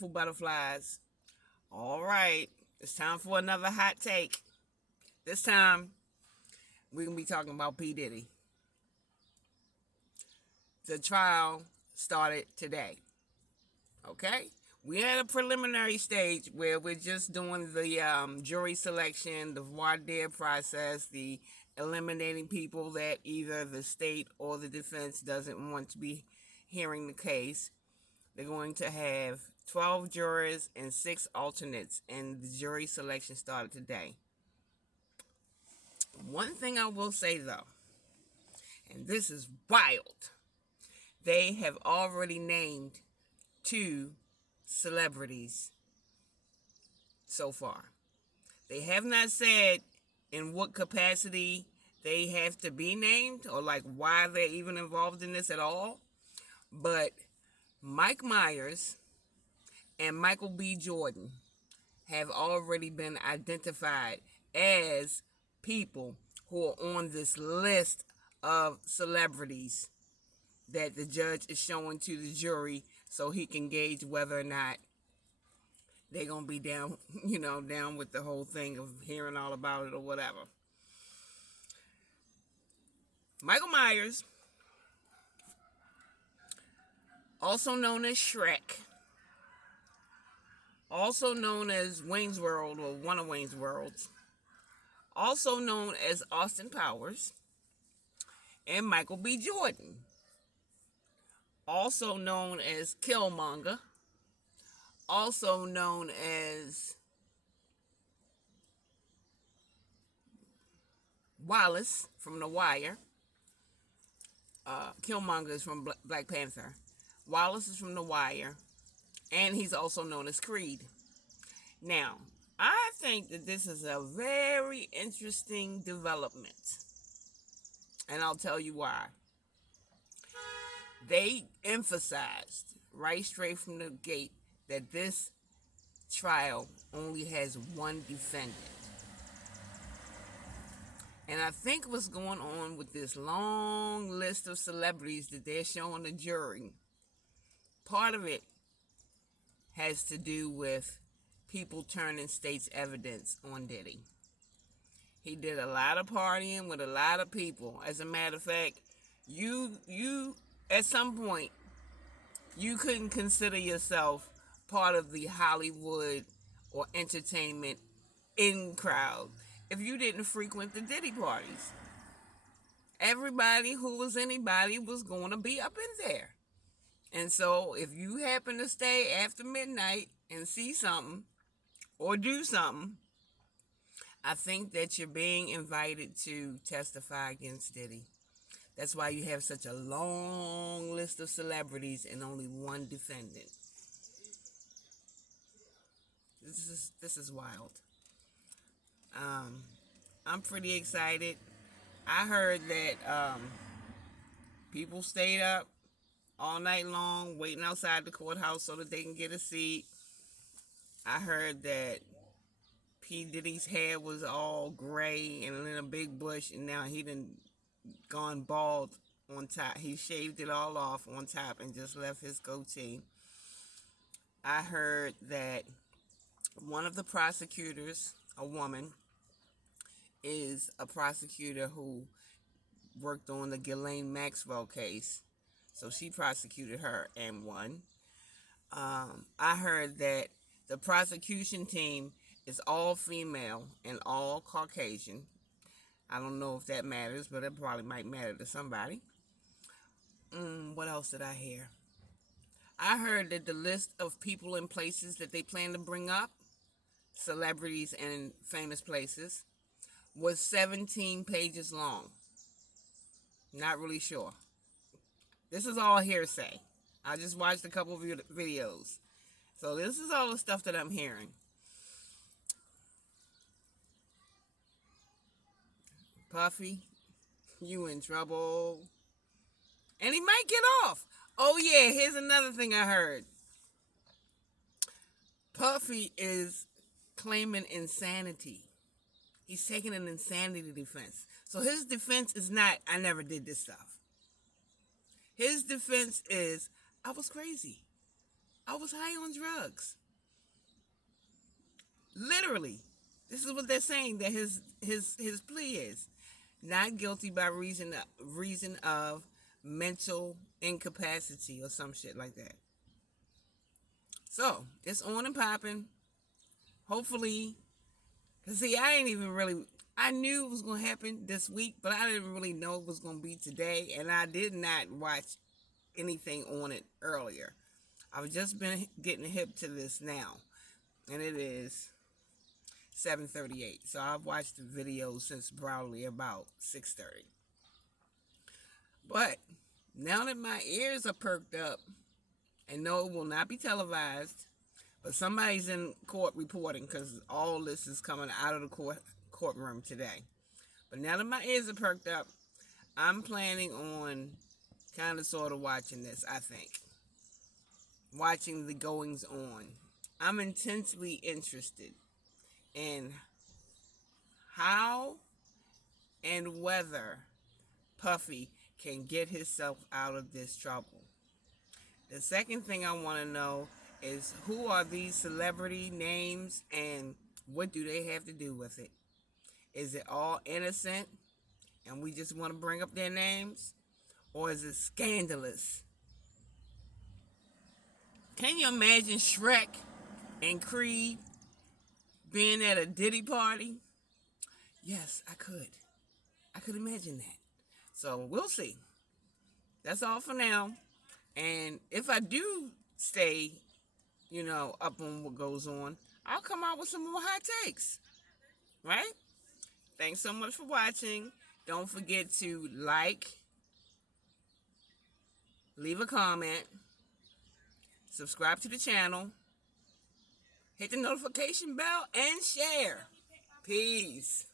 Butterflies. All right, it's time for another hot take. This time, we're going to be talking about P. Diddy. The trial started today. Okay? We had a preliminary stage where we're just doing the jury selection, the voir dire process, the eliminating people that either the state or the defense doesn't want to be hearing the case. They're going to have 12 jurors and 6 alternates, and the jury selection started today. One thing I will say though, and this is wild, they have already named 2 celebrities so far. They have not said in what capacity they have to be named or like why they're even involved in this at all. But Mike Myers and Michael B. Jordan have already been identified as people who are on this list of celebrities that the judge is showing to the jury so he can gauge whether or not they're going to be down, down with the whole thing of hearing all about it or whatever. Michael Myers, also known as Shrek, also known as Wayne's World or one of Wayne's Worlds, also known as Austin Powers, and Michael B. Jordan, also known as Killmonger, also known as Wallace from The Wire. Killmonger is from Black Panther. Wallace is from The Wire. And he's also known as Creed. Now, I think that this is a very interesting development. And I'll tell you why. They emphasized right straight from the gate that this trial only has one defendant. And I think what's going on with this long list of celebrities that they're showing the jury, part of it has to do with people turning state's evidence on Diddy. He did a lot of partying with a lot of people. As a matter of fact, you at some point, you couldn't consider yourself part of the Hollywood or entertainment in crowd if you didn't frequent the Diddy parties. Everybody who was anybody was going to be up in there. And so if you happen to stay after midnight and see something or do something, I think that you're being invited to testify against Diddy. That's why you have such a long list of celebrities and only one defendant. This is wild. I'm pretty excited. I heard that people stayed up all night long waiting outside the courthouse so that they can get a seat. I heard that P. Diddy's hair was all gray and in a big bush, and now he done gone bald on top. He shaved it all off on top and just left his goatee. I heard that one of the prosecutors, a woman, is a prosecutor who worked on the Ghislaine Maxwell case. So she prosecuted her and won. I heard that the prosecution team is all female and all Caucasian. I don't know if that matters, but it probably might matter to somebody. What else did I hear? I heard that the list of people and places that they plan to bring up, celebrities and famous places, was 17 pages long. Not really sure. This is all hearsay. I just watched a couple of videos. So this is all the stuff that I'm hearing. Puffy, you in trouble. And he might get off. Oh yeah, here's another thing I heard. Puffy is claiming insanity. He's taking an insanity defense. So his defense is not, I never did this stuff. His defense is, I was crazy. I was high on drugs. Literally. This is what they're saying that his plea is. Not guilty by reason of mental incapacity or some shit like that. So, it's on and popping. Hopefully, cause see, I knew it was going to happen this week, but I didn't really know it was going to be today, and I did not watch anything on it earlier. I've just been getting hip to this now, and it is 7:38. So I've watched the video since probably about 6:30. But now that my ears are perked up, and no, it will not be televised, but somebody's in court reporting because all this is coming out of the courtroom today. But now that my ears are perked up, I'm planning on kind of sort of watching this, I think. Watching the goings on. I'm intensely interested in how and whether Puffy can get himself out of this trouble. The second thing I want to know is who are these celebrity names and what do they have to do with it? Is it all innocent and we just want to bring up their names? Or is it scandalous? Can you imagine Shrek and Creed being at a Diddy party? Yes, I could. I could imagine that. So we'll see. That's all for now. And if I do stay, up on what goes on, I'll come out with some more hot takes. Right? Thanks so much for watching. Don't forget to like, leave a comment, subscribe to the channel, hit the notification bell, and share. Peace.